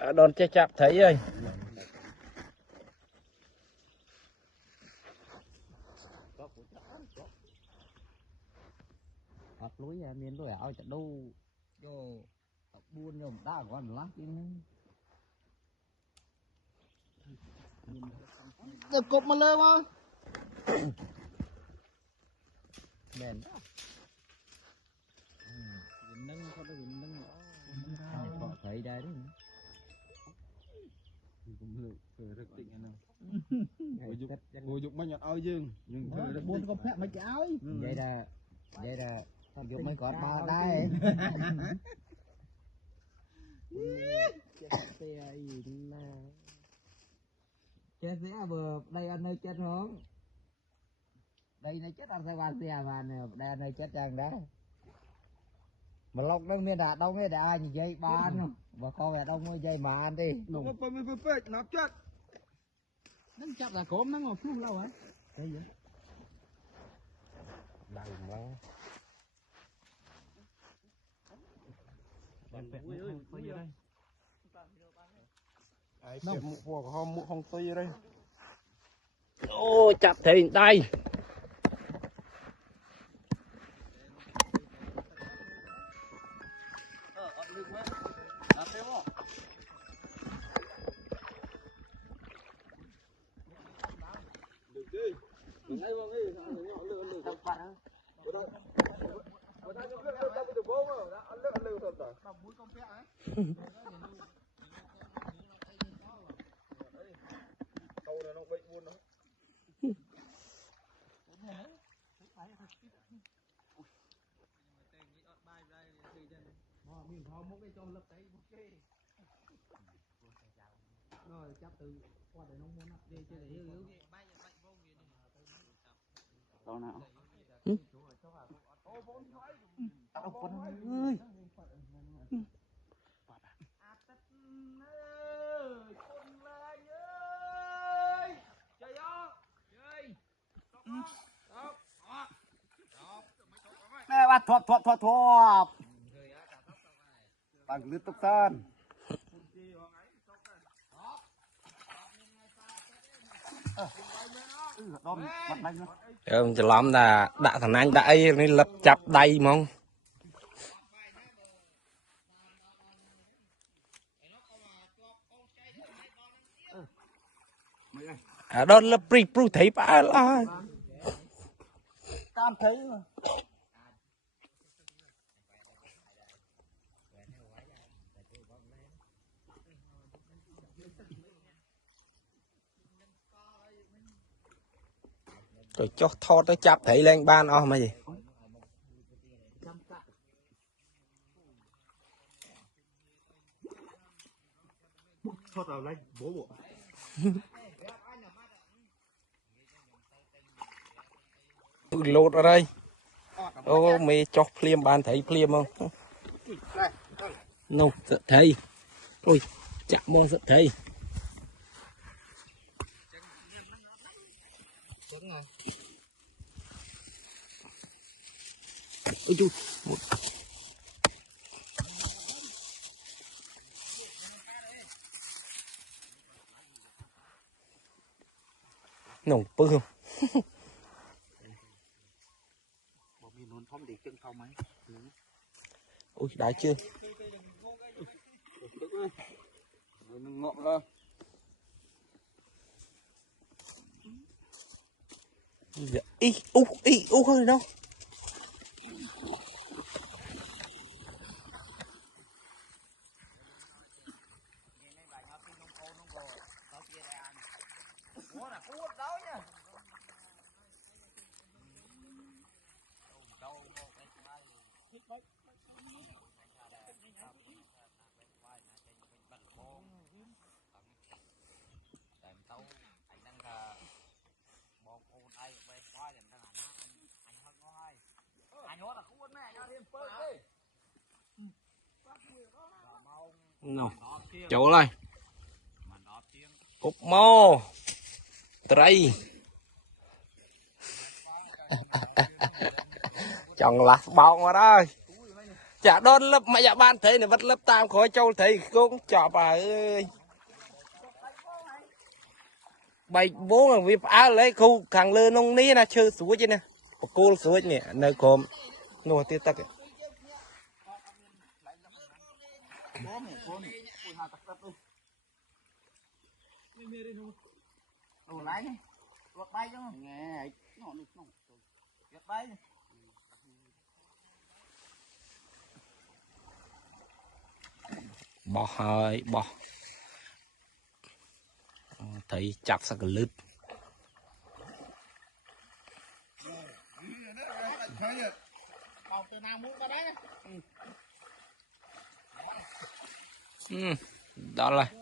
đòn che chạp thấy rồi bắt lối miền đồi áo chặt đâu vô buôn nhom đá còn lắm chứ được cột mà lên mà đèn nâng có nâng họ thấy đây đấy ngồi dục mấy nhọt ơi dương nhưng buôn có phép mấy cháu vậy là tao dục mấy cọp bao đây chết sẽ vừa đây anh ơi chết không đây này chết anh sẽ bàn xe mà đây anh ơi chết chăng đấy mà lộc đâu miền đạt đâu nghe đã anh dây bán không và con mẹ đông dây mà ăn đi nó phê nó chết nó chặt là cốm nó ngồi phun lâu hả cái gì đằng đó ai chém mũ của họ mũ không tươi đây ô chạp thấy đây rồi chấp từ qua để nông môn đi chơi để yếu đâu nào tao con ơi nè bắt thọp bằng lướt tốc sơn chỉ làm là đã thằng anh đã ấy nên lập chạp đầy mong đòn lập pri pru thấy ba là cam thấy mà rồi cho thọt nó chạp thấy lên ban mà gì thoát vào đây bố bộ lột ở đây ô mày cho phim ban thấy phim không nông giật thấy ôi chạm mong giật thấy ôi chú nồng bự không ôi đã chưa ngọn ra ý không đâu nào chỗ này cục mô tray chọn lạc bọng vào đây chả đón lấp mà dạ ban thấy này vẫn lấp tam khói châu thấy cũng chọp à ơi bày bố mà vì phá lấy khu thằng lơ nông ní là chơi suối chứ nè cô suối nè nơi cồm nô tiết tắc Đồ lái nhé. Luộc bay chứ không? Nghe nó luộc bay. bỏ hơi bỏ thấy chặt sang cái lứt đó là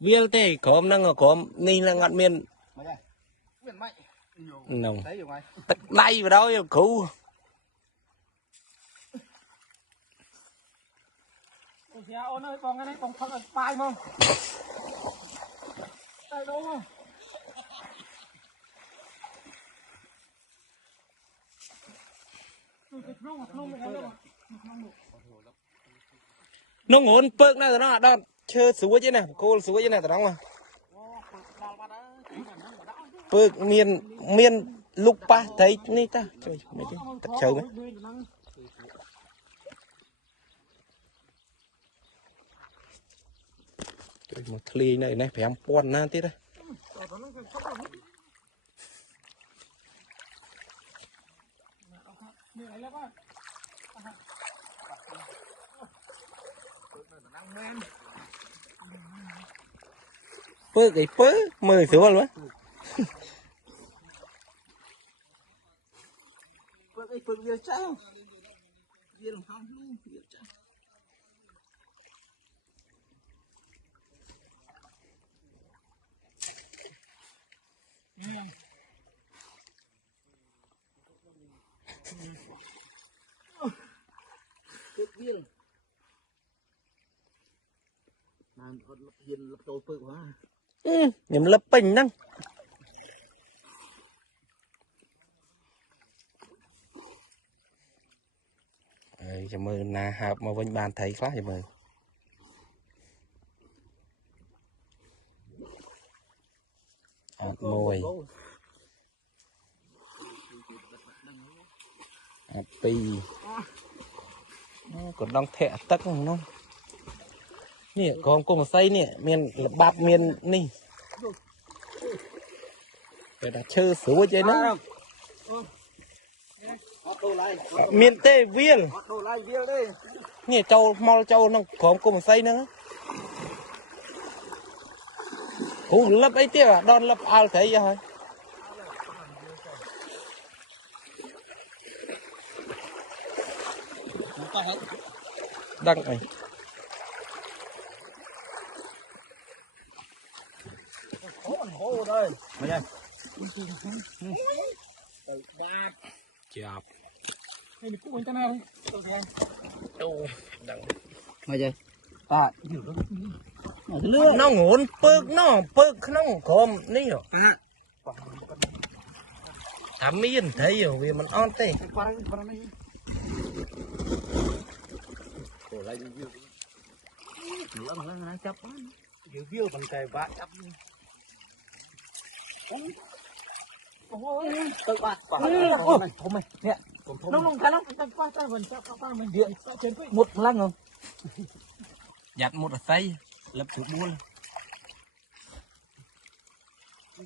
viên thế cốm năng ở cốm ni là ngọn miền nồng tật đây vào đó cụ ôn ơi còn cái này còn phân ở bài không đây đúng không nó ngốn bớt nó nó đó chơi suối chứ nè cô suối chứ nè tao đóng mà bớt miền lúc ba thấy ní ta trời mấy cái thật chơi mấy trời một ly này này phải ăn quan na tí đây bớt cái bớ mời xuống luôn Bớt cái phần viên trắng. Viên không luôn, viên trắng. Bớt viên. Nàng còn lập viên lập tổ bớt quá. nhầm lập bình năng cho mời na hạp mà vinh bàn thấy khác cho mời mồi pi còn đang thẹ tắc không nè còn cùng xây nè miền bạp miền nì phải đặt chơi số chơi nó miền tây viên nè châu mau châu nó còn cùng xây nữa cũng lấp ấy tiếc à đòn lấp ao thấy rồi đăng này Hô đây. Mày đây. chạp đây là cũng bên nào đâu đăng Mày đây. À, nó ngốn bớt nó khom ní rồi thảm miên thấy rồi vì mình on tê nó chấp dự viêu bằng cây bát chấp tự bát không mày nè nông cái nông ta qua ta vẫn qua mình điện trên quỹ một lăng không giặt một ở tay lập chỗ buôn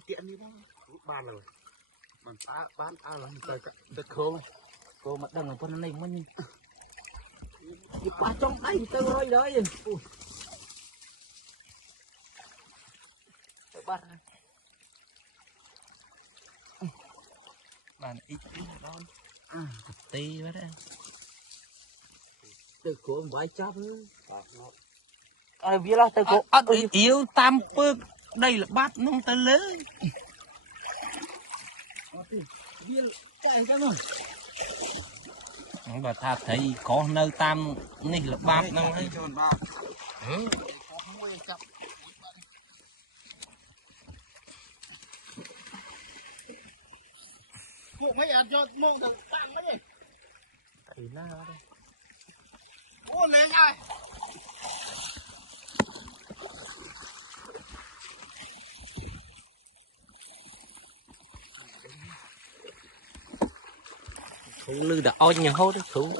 tiện đi đó bàn rồi bàn ta là đất khô cô mặt đằng là con này mình qua trong tay tôi rồi đấy bát bàn ít đó tí quá đấy từ cổ vài chắp à biết là từ cổ yếu tam phước đây là bát nông ta lớn chạy ra rồi bà ta thấy có nơi tam này là bát nông ấy Phụ mấy ăn cho mông thằng tăng mấy nhỉ? Thì nó đây. Ô này ơi. Thú lư đã oi nhiều hốt đấy thú.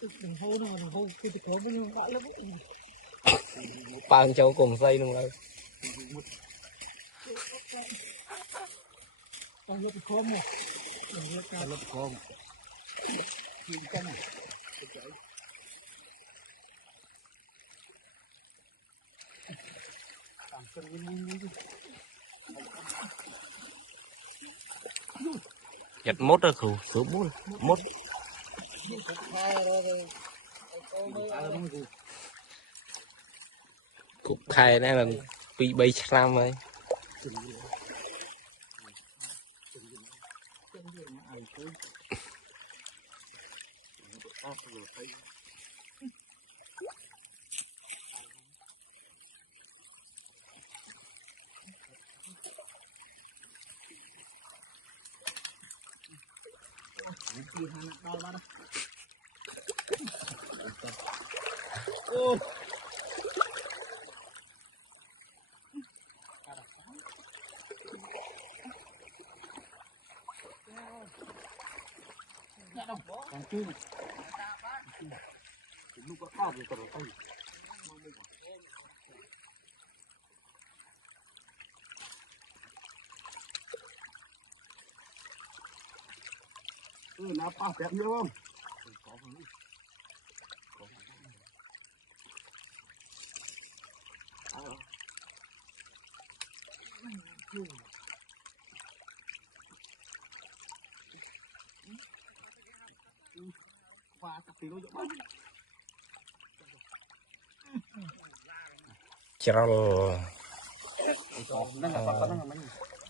Đừng hô cái thịt khóm nó bãi lắm. Bằng châu cùng dây luôn rồi. Còn vô thịt khóm một. Đừng vô cả lớp khóm. Nhìn cân này. Tạm cân đi. Chặt mốt ra khủ số 4 mốt cục khai này là bị bay trăm rồi. Còn chưa. Lúc có cao thì còn phải. Nó pa đẹp nhiều không? Và tập tí nó dễ Chào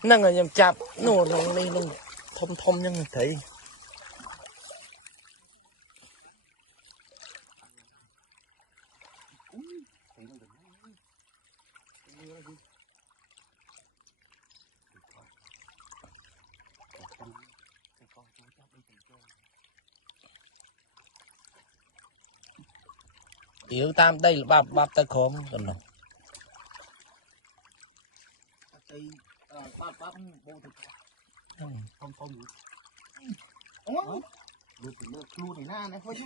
nâng ở nhầm chạp nổ nó đi nó thom nhưng thấy yếu tam đây là bạp ta khóm còn nào bắp bô thịt không ôi luôn này na này thôi chứ